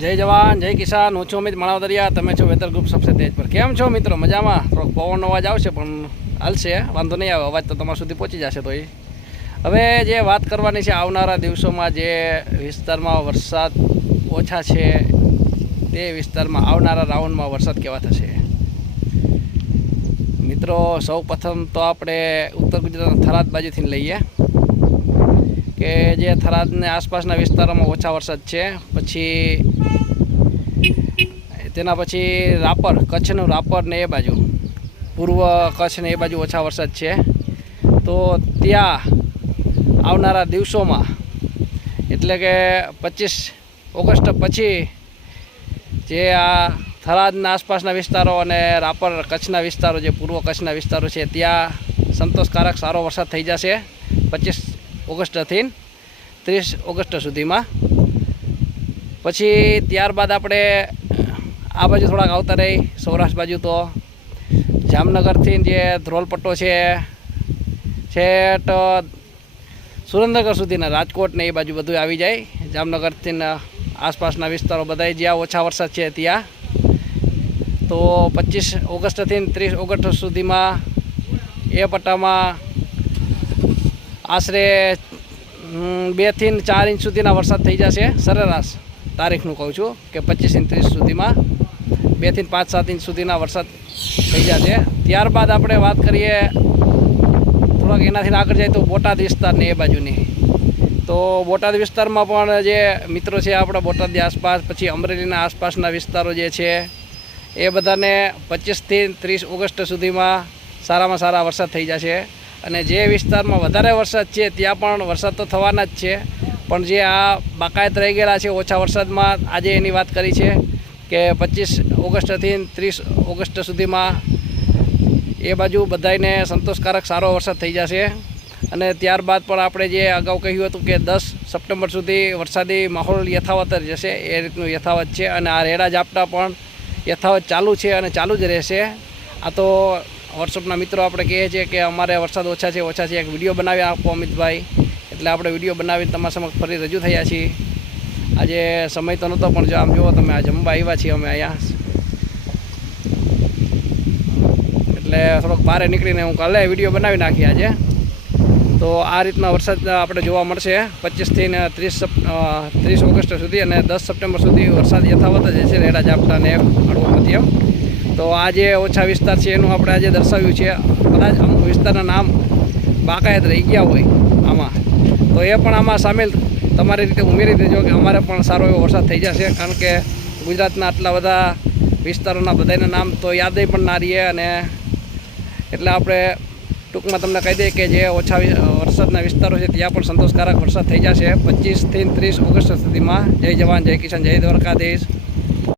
જય જવાન, જય કિસાન, હું છું અમિત માણાવદરિયા તમે છો વેધર ગ્રુપ સબસે તેજ પર. કેમ છો મિત્રો? મજામાં? થોડોક પવનનો અવાજ આવશે, પણ હાલશે, વાંધો નહીં આવે, અવાજ તો તમારા સુધી પહોંચી જશે તો એ હવે જે વાત કરવાની છે, આવનારા દિવસોમાં જે વિસ્તારમાં વરસાદ ઓછા છે, તે વિસ્તારમાં આવનારા રાઉન્ડમાં વરસાદ કેવા થશે? મિત્રો, સૌ તો આપણે ઉત્તર ગુજરાતના થરાદ બાજુથી લઈએ. કે જે થરાદને આસપાસના વિસ્તારોમાં ઓછા વરસાદ છે, પછી તેના પછી રાપર, કચ્છનું રાપર ને એ બાજુ. પૂર્વ કચ્છ ને એ બાજુ ઓછા વરસાદ છે. તો ત્યાં આવનારા દિવસોમાં, એટલે કે પચીસ ઓગસ્ટ પછી જે આ થરાદના આસપાસના વિસ્તારો અને રાપર કચ્છના વિસ્તારો, જે પૂર્વ કચ્છના વિસ્તારો છે, ત્યાં સંતોષકારક સારો વરસાદ થઈ જશે. પચીસ ઓગસ્ટથી ત્રીસ ઓગસ્ટ સુધીમાં. પછી ત્યારબાદ આપણે આ બાજુ થોડાક આવતા રહી, સૌરાષ્ટ્ર બાજુ તો. જામનગરથી જે ધ્રોલપટ્ટો છે, છેટ સુરેન્દ્રનગર સુધીના રાજકોટ ને એ બાજુ બધું આવી જાય. જામનગરથી આસપાસના વિસ્તારો બધાય જ્યાં ઓછા વરસાદ છે ત્યાં. તો પચીસ ઓગસ્ટથી ત્રીસ ઓગસ્ટ સુધીમાં એ પટ્ટામાં આશરે બેથી ચાર ઇંચ સુધીના વરસાદ થઈ જશે. સરેરાશ તારીખનું કહું છું કે પચીસ ઇંચ ત્રીસ સુધીમાં બેથી પાંચ સાત ઇંચ સુધીના વરસાદ થઈ જશે. ત્યારબાદ આપણે વાત કરીએ, થોડાક એનાથી આગળ જાય તો બોટાદ વિસ્તારની એ બાજુની. તો બોટાદ વિસ્તારમાં પણ જે મિત્રો છે આપણા બોટાદની આસપાસ, પછી અમરેલીના આસપાસના વિસ્તારો જે છે, એ બધાને પચીસથી ત્રીસ ઓગસ્ટ સુધીમાં સારામાં સારા વરસાદ થઈ જશે. અને જે વિસ્તારમાં વધારે વરસાદ છે, ત્યાં પણ વરસાદ તો થવાના જ છે. પણ જે આ બાકાયત રહી ગયેલા છે, ઓછા વરસાદમાં આજે એની વાત કરી છે કે પચીસ ઓગસ્ટથી ત્રીસ ઓગસ્ટ સુધીમાં એ બાજુ બધાને સંતોષકારક સારો વરસાદ થઈ જશે. અને ત્યારબાદ પણ આપણે જે અગાઉ કહ્યું હતું કે દસ સપ્ટેમ્બર સુધી વરસાદી માહોલ યથાવત જ રહેશે, એ રીતનું યથાવત છે. અને આ રેડા ઝાપટા પણ યથાવત ચાલુ છે અને ચાલુ જ રહેશે. આ તો વોટ્સઅપના મિત્રો આપણે કહે છે કે અમારે વરસાદ ઓછા છે ઓછા છે. એક વીડિયો બનાવી આપો અમિતભાઈ. એટલે આપણે વીડિયો બનાવીને તમારા સમક્ષ ફરી રજૂ થયા છીએ. આજે સમય તો નહોતો, પણ જો આમ જુઓ તમે, આ જમવા આવ્યા છીએ અમે અહીંયા. એટલે થોડોક બહાર નીકળીને હું કાલે વીડિયો બનાવી નાખી આજે. તો આ રીતના વરસાદ આપણે જોવા મળશે. પચીસથી ને ત્રીસ ત્રીસ ઓગસ્ટ સુધી અને દસ સપ્ટેમ્બર સુધી વરસાદ યથાવત જ છે. રેડા ઝાપટા ને હળવો મધ્યમ. તો આ જે ઓછા વિસ્તાર છે એનું આપણે આજે દર્શાવ્યું છે. કદાચ અમુક વિસ્તારના નામ બાકાયત રહી ગયા હોય આમાં. તો એ પણ આમાં સામેલ તમારી રીતે ઉમેરી દેજો કે અમારે પણ સારો એવો વરસાદ થઈ જશે. કારણ કે ગુજરાતના આટલા બધા વિસ્તારોના બધાના નામ તો યાદય પણ ના રહીએ અને એટલે આપણે ટૂંકમાં તમને કહી દઈએ કે જે ઓછા વરસાદના વિસ્તારો છે ત્યાં પણ સંતોષકારક વરસાદ થઈ જશે. પચીસથી ત્રીસ ઓગસ્ટ સુધીમાં. જય જવાન, જય કિસાન, જય દ્વારકાધીશ.